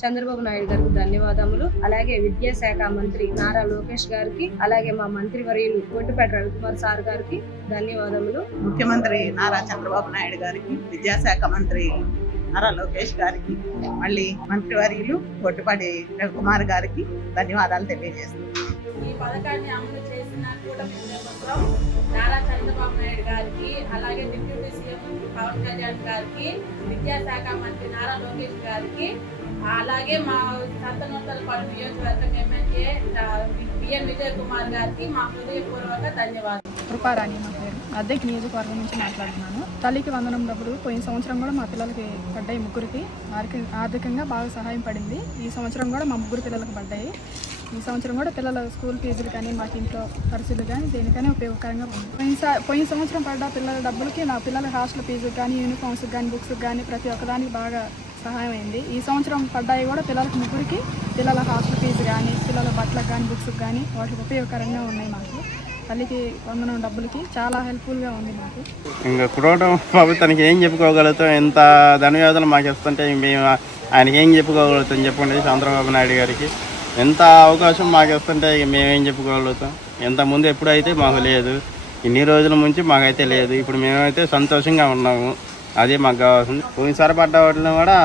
చంద్రబాబు నాయుడు గారికి ధన్యవాదములు. అలాగే విద్యాశాఖ మంత్రి నారా లోకేష్ గారికి, అలాగే మా మంత్రివర్యులు గొట్టిపాటి రవికుమార్ సార్ గారికి ధన్యవాదములు. ముఖ్యమంత్రి నారా చంద్రబాబు నాయుడు గారికి, విద్యాశాఖ మంత్రి నారా లోకేష్ గారికి, మళ్ళీ మంత్రివర్యులు గొట్టిపాటి రవికుమార్ గారికి ధన్యవాదాలు తెలియజేస్తున్నాను. ఈ పథకాన్ని అమలు చేసిన కూటమి ప్రభుత్వం నారా చంద్రబాబు నాయుడు గారికి, అలాగే డిప్యూటీ సీఎం పవన్ కళ్యాణ్ గారికి, విద్యాశాఖ మంత్రి నారా లోకేష్ గారికి, అలాగే మా సంతనూతలపాడు నియోజకవర్గం ఎమ్మెల్యే బిఎన్ విజయ్ కుమార్ గారికి మా హృదయపూర్వక ధన్యవాదాలు. కృపారాణి మా పేరు. అద్దెకి నియోజకవర్గం నుంచి మాట్లాడుతున్నాను. తల్లికి వందనం డబ్బులు పోయిన సంవత్సరం కూడా మా పిల్లలకి పడ్డాయి. ముగ్గురికి వారికి ఆర్థికంగా బాగా సహాయం పడింది. ఈ సంవత్సరం కూడా మా ముగ్గురు పిల్లలకు పడ్డాయి. ఈ సంవత్సరం కూడా పిల్లల స్కూల్ ఫీజులు కానీ, మాకు ఇంట్లో ఖర్చులు కానీ దేనికైనా ఉపయోగకరంగా ఉంది. పోయిన సంవత్సరం పడ్డ పిల్లల డబ్బులకి నా పిల్లల హాస్టల్ ఫీజు కానీ, యూనిఫామ్స్కి కానీ, బుక్స్కి కానీ ప్రతి ఒక్కదానికి బాగా సహాయం అయింది. ఈ సంవత్సరం పడ్డాయి కూడా పిల్లలకు ముగ్గురికి పిల్లల హాస్టల్ ఫీజు కానీ, పిల్లల బట్టలకు కానీ, బుక్స్కి కానీ వాటికి ఉపయోగకరంగా ఉన్నాయి. మాకు తల్లికి వందనం డబ్బులకి చాలా హెల్ప్ఫుల్గా ఉంది. మాకు ఇంకా కుటుంబం ప్రభుత్వానికి ఏం చెప్పుకోగలుగుతాం? ఎంత ధన్యవాదాలు మాకు ఇస్తుంటే మేము ఆయనకి ఏం చెప్పుకోగలుగుతాం చెప్పండి. చంద్రబాబు నాయుడు గారికి ఎంత అవకాశం మాకు ఇస్తుంటే మేమేం చెప్పుకోగలుగుతాం? ఎంతమంది ఎప్పుడైతే మాకు లేదు, ఇన్ని రోజుల నుంచి మాకైతే లేదు. ఇప్పుడు మేమైతే సంతోషంగా ఉన్నాము. అదే మాకు కావాల్సింది. పోయినసారి పడ్డ వాటిని కూడా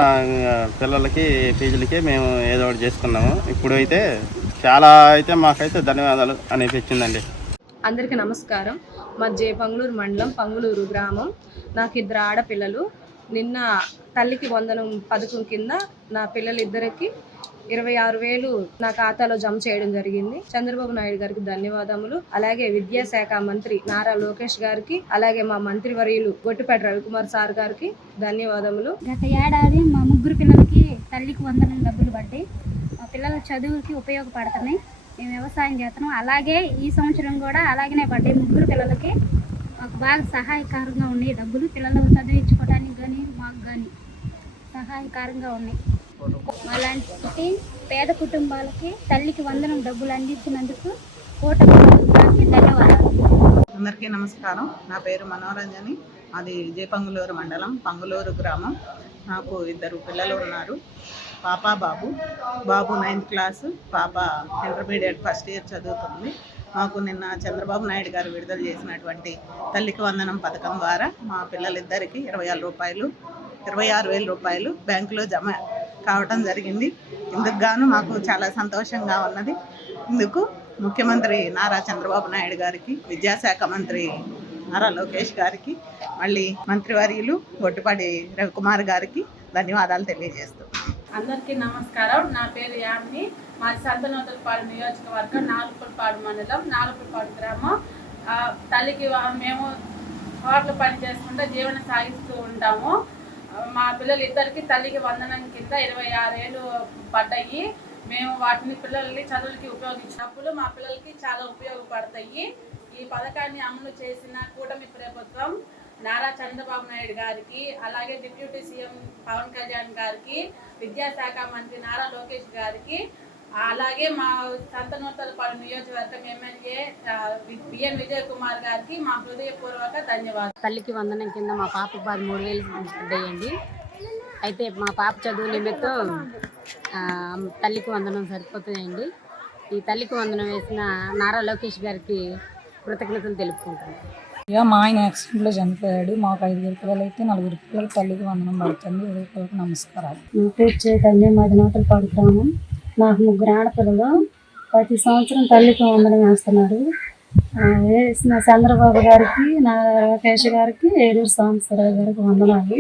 పిల్లలకి ఫీజులకి మేము ఏదో ఒకటి చేసుకున్నాము. ఇప్పుడు అయితే చాలా అయితే మాకైతే ధన్యవాదాలు అనిపించిందండి. అందరికీ నమస్కారం. మా పంగులూరు మండలం పంగులూరు గ్రామం. నాకు 2 ఆడపిల్లలు. నిన్న తల్లికి వందనం పథకం కింద నా పిల్లలిద్దరికి 26,000 నా ఖాతాలో జమ చేయడం జరిగింది. చంద్రబాబు నాయుడు గారికి ధన్యవాదములు. అలాగే విద్యాశాఖ మంత్రి నారా లోకేష్ గారికి, అలాగే మా మంత్రివర్యులు గొట్టిపాటి రవికుమార్ సార్ గారికి ధన్యవాదములు. గత ఏడాది మా ముగ్గురు పిల్లలకి తల్లికి వందనం డబ్బులు పడ్డాయి. మా పిల్లల చదువుకి ఉపయోగపడుతున్నాయి. మేము వ్యవసాయం చేస్తున్నాం. అలాగే ఈ సంవత్సరం కూడా అలాగనే పడ్డాయి. ముగ్గురు పిల్లలకి మాకు బాగా సహాయకరంగా ఉన్నాయి. డబ్బులు పిల్లలు చదివించుకోవడానికి కానీ మాకు కానీ సహాయకరంగా ఉన్నాయి. అలాంటి పేద కుటుంబాలకి తల్లికి వందనం డబ్బులు అందించినందుకు కూటమి ప్రభుత్వానికి ధన్యవాదాలు. అందరికీ నమస్కారం. నా పేరు మనోరంజని. అది పంగులూరు మండలం పంగులూరు గ్రామం. నాకు 2 పిల్లలు ఉన్నారు. పాప బాబు. బాబు 9th క్లాసు, పాప ఇంటర్మీడియట్ ఫస్ట్ ఇయర్ చదువుతుంది. మాకు నిన్న చంద్రబాబు నాయుడు గారు విడుదల చేసినటువంటి తల్లికి వందనం పథకం ద్వారా మా పిల్లలిద్దరికి 26,000 రూపాయలు బ్యాంకులో జమ కావటం జరిగింది. ఇందుకు గాను మాకు చాలా సంతోషంగా ఉన్నది. ఇందుకు ముఖ్యమంత్రి నారా చంద్రబాబు నాయుడు గారికి, విద్యాశాఖ మంత్రి నారా లోకేష్ గారికి, మళ్ళీ మంత్రివర్యులు గొట్టిపాటి రవికుమార్ గారికి ధన్యవాదాలు తెలియజేస్తూ అందరికీ నమస్కారం. నా పేరు యామిని. మాది సంతనూతలపాడు నియోజకవర్గం, నాలుగుపాడు మండలం, నాలుగుపాడు గ్రామం. తల్లికి మేము హోటల్ పని చేసుకుంటూ జీవనం సాగిస్తూ ఉంటాము. మా పిల్లలిద్దరికి తల్లికి వందనం కింద 26,000 పడ్డాయి. మేము వాటిని పిల్లలకి చదువులకి ఉపయోగించినప్పుడు మా పిల్లలకి చాలా ఉపయోగపడతాయి. ఈ పథకాన్ని అమలు చేసిన కూటమి ప్రభుత్వం నారా చంద్రబాబు నాయుడు గారికి, అలాగే డిప్యూటీ సీఎం పవన్ కళ్యాణ్ గారికి, విద్యాశాఖ మంత్రి నారా లోకేష్ గారికి, అలాగే మా సంతనూతలపాడు నియోజకవర్గం ఎమ్మెల్యే బిఎన్ విజయ్ కుమార్ గారికి మా హృదయపూర్వక ధన్యవాదాలు. తల్లికి వందనం కింద మా పాపకు 13,000 పడ్డాయండి. అయితే మా పాప చదువు నిమిత్తం తల్లికి వందనం సరిపోతుందండి. ఈ తల్లికి వందనం వేసిన నారా లోకేష్ గారికి కృతజ్ఞతలు తెలుపుకుంటున్నాను. ఇక మా ఆయన యాక్సిడెంట్లో చనిపోయాడు. మాకు 5 పిల్లలు అయితే 4 పిల్లలు తల్లికి వందనం పడుతుంది. హృదయపూర్వక నమస్కారాలు. నా పేరు చైతన్య. మాది నూతలపాడు గ్రామం. నాకు 3 ఆడపిల్లలు. ప్రతి సంవత్సరం తల్లికి వందనం వేస్తున్నారు. వేసిన చంద్రబాబు గారికి, నా లోకేష్ గారికి, ఏలూరు సాంబశివరావు గారికి వందనాలు.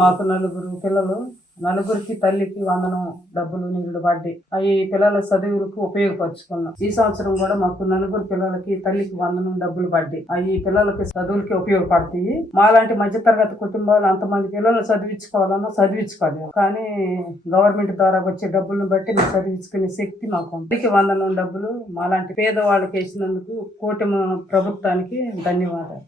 మాకు 4 పిల్లలు. 4కి తల్లికి వందనం డబ్బులు నిధులు పడ్డాయి. అవి పిల్లల చదువులకు ఉపయోగపరుచుకున్నాం. ఈ సంవత్సరం కూడా మాకు 4 పిల్లలకి తల్లికి వందనం డబ్బులు పడ్డాయి. అవి పిల్లలకి చదువులకి ఉపయోగపడతాయి. మాలాంటి మధ్యతరగతి కుటుంబాలు అంతమంది పిల్లలు చదివించుకోవాలన్నా చదివించుకోలేము. కానీ గవర్నమెంట్ ద్వారా వచ్చే డబ్బులను బట్టి మేము చదివించుకునే శక్తి మాకు. తల్లికి వందనం డబ్బులు మాలాంటి పేదవాళ్ళకి వేసినందుకు కూటమి ప్రభుత్వానికి ధన్యవాదాలు.